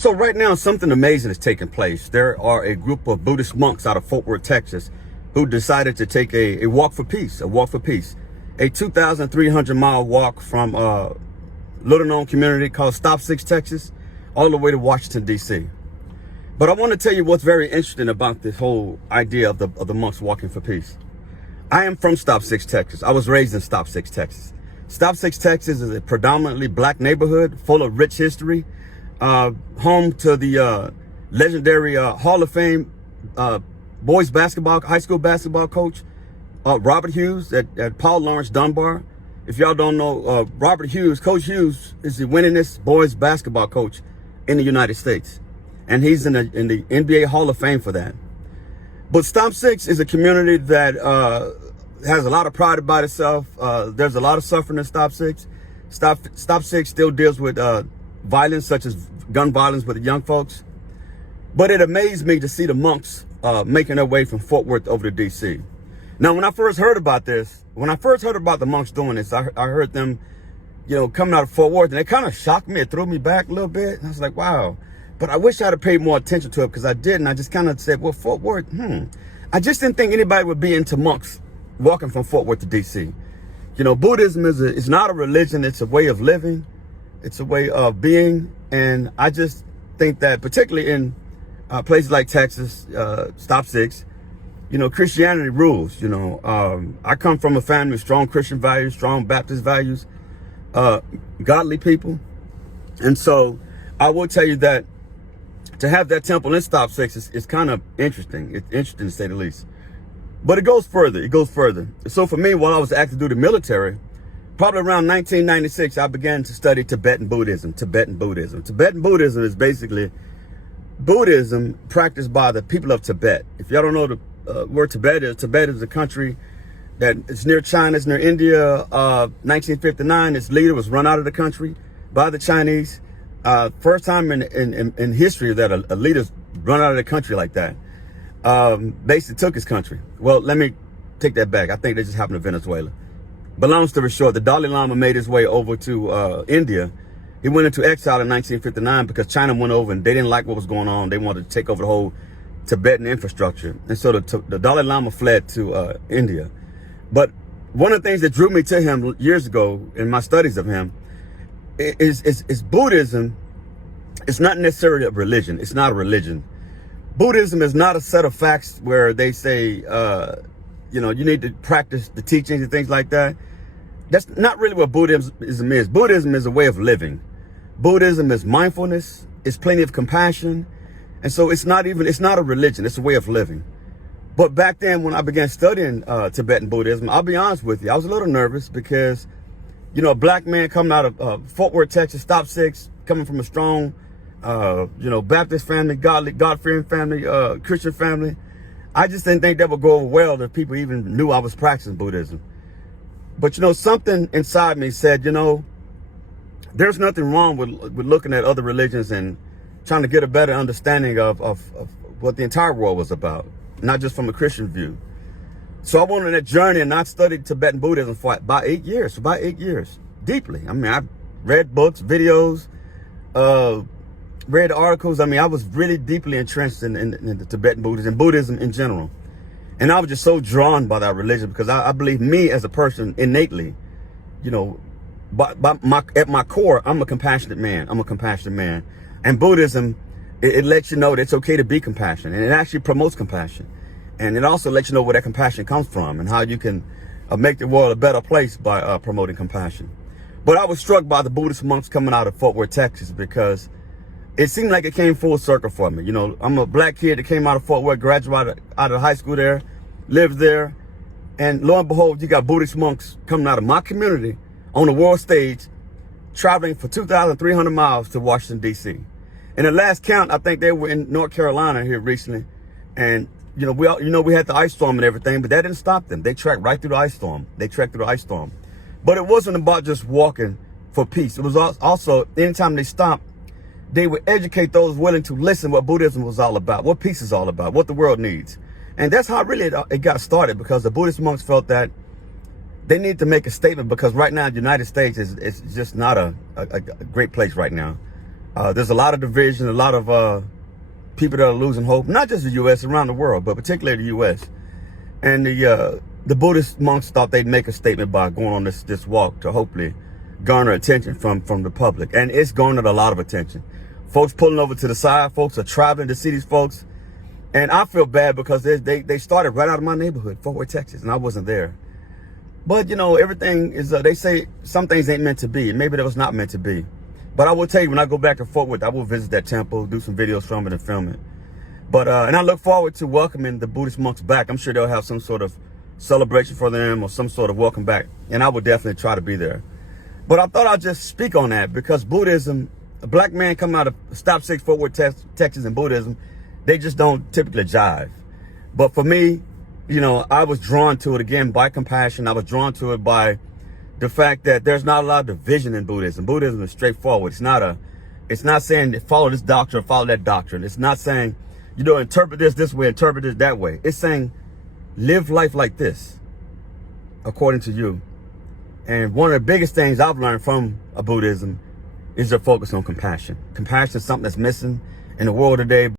So right now, something amazing is taking place. There are a group of Buddhist monks out of Fort Worth, Texas, who decided to take a walk for peace, a 2,300-mile walk from a little-known community called Stop 6, Texas, all the way to Washington, D.C. But I want to tell you what's very interesting about this whole idea of the monks walking for peace. I am from Stop 6, Texas. I was raised in Stop 6, Texas. Stop 6, Texas is a predominantly black neighborhood full of rich history. Home to the legendary Hall of Fame boys basketball, high school basketball coach, Robert Hughes at Paul Lawrence Dunbar. If y'all don't know, Robert Hughes, Coach Hughes is the winningest boys basketball coach in the United States. And he's in the NBA Hall of Fame for that. But Stop 6 is a community that has a lot of pride about itself. There's a lot of suffering in Stop 6. Stop 6 still deals with violence, such as gun violence with the young folks. But it amazed me to see the monks making their way from Fort Worth over to DC. Now, when I first heard about this, the monks doing this, I heard them, coming out of Fort Worth, and it kind of shocked me. It threw me back a little bit. And I was like, wow. But I wish I'd have paid more attention to it, because I didn't. I just kind of said, well, Fort Worth, I just didn't think anybody would be into monks walking from Fort Worth to DC. Buddhism is not a religion. It's a way of living. It's a way of being. And I just think that particularly in places like Texas, Stop 6, Christianity rules. I come from a family with strong Christian values, strong Baptist values, godly people. And so I will tell you that to have that temple in Stop 6 is kind of interesting. It's interesting to say the least. But it goes further. So for me, while I was active duty military, probably around 1996, I began to study Tibetan Buddhism. Tibetan Buddhism is basically Buddhism practiced by the people of Tibet. If y'all don't know where Tibet is a country that is near China, it's near India. 1959, its leader was run out of the country by the Chinese. First time in history that a leader's run out of the country like that. Basically took his country. Well, let me take that back. I think that just happened to Venezuela. But long story short, the Dalai Lama made his way over to India. He went into exile in 1959 because China went over and they didn't like what was going on. They wanted to take over the whole Tibetan infrastructure. And so the Dalai Lama fled to India. But one of the things that drew me to him years ago in my studies of him is Buddhism. It's not necessarily a religion. It's not a religion. Buddhism is not a set of facts where they say, you need to practice the teachings and things like that. That's not really what Buddhism is. Buddhism is a way of living. Buddhism is mindfulness. It's plenty of compassion. And so it's not a religion. It's a way of living. But back then when I began studying Tibetan Buddhism, I'll be honest with you, I was a little nervous because, a black man coming out of Fort Worth, Texas, Stop 6, coming from a strong, Baptist family, God-fearing family, Christian family. I just didn't think that would go over well if people even knew I was practicing Buddhism. But, something inside me said, there's nothing wrong with looking at other religions and trying to get a better understanding of what the entire world was about, not just from a Christian view. So I went on that journey and I studied Tibetan Buddhism for about 8 years, deeply. I mean, I read books, videos, read articles. I mean, I was really deeply entrenched in the Tibetan Buddhism and Buddhism in general. And I was just so drawn by that religion because I believe me as a person innately, at my core, I'm a compassionate man. And Buddhism, it lets you know that it's okay to be compassionate. And it actually promotes compassion. And it also lets you know where that compassion comes from and how you can make the world a better place by promoting compassion. But I was struck by the Buddhist monks coming out of Fort Worth, Texas, because it seemed like it came full circle for me. I'm a black kid that came out of Fort Worth, graduated out of high school there, lived there. And lo and behold, you got Buddhist monks coming out of my community on the world stage, traveling for 2,300 miles to Washington, D.C. In the last count, I think they were in North Carolina here recently. And, we had the ice storm and everything, but that didn't stop them. They trekked right through the ice storm. But it wasn't about just walking for peace. It was also, anytime they stopped, they would educate those willing to listen what Buddhism was all about, what peace is all about, what the world needs. And that's how really it got started, because the Buddhist monks felt that they need to make a statement, because right now the United States is just not a great place right now. There's a lot of division, a lot of people that are losing hope, not just the U.S., around the world, but particularly the U.S. And the Buddhist monks thought they'd make a statement by going on this walk to hopefully garner attention from the public. And it's garnered a lot of attention. Folks pulling over to the side, folks are traveling to see these folks. And I feel bad because they started right out of my neighborhood, Fort Worth, Texas, and I wasn't there. But, you know, everything is, they say some things ain't meant to be, and maybe that was not meant to be. But I will tell you, when I go back to Fort Worth, I will visit that temple, do some videos from it and film it. But, and I look forward to welcoming the Buddhist monks back. I'm sure they'll have some sort of celebration for them or some sort of welcome back. And I will definitely try to be there. But I thought I'd just speak on that because Buddhism, a black man coming out of Stop 6 Fort Worth, Texas, and Buddhism, they just don't typically jive. But for me, you know, I was drawn to it again by compassion. I was drawn to it by the fact that there's not a lot of division in Buddhism. Buddhism is straightforward. It's not saying follow this doctrine, follow that doctrine. It's not saying, you know, interpret this way, interpret it that way. It's saying live life like this, according to you. And one of the biggest things I've learned from Buddhism is their focus on compassion. Compassion is something that's missing in the world today.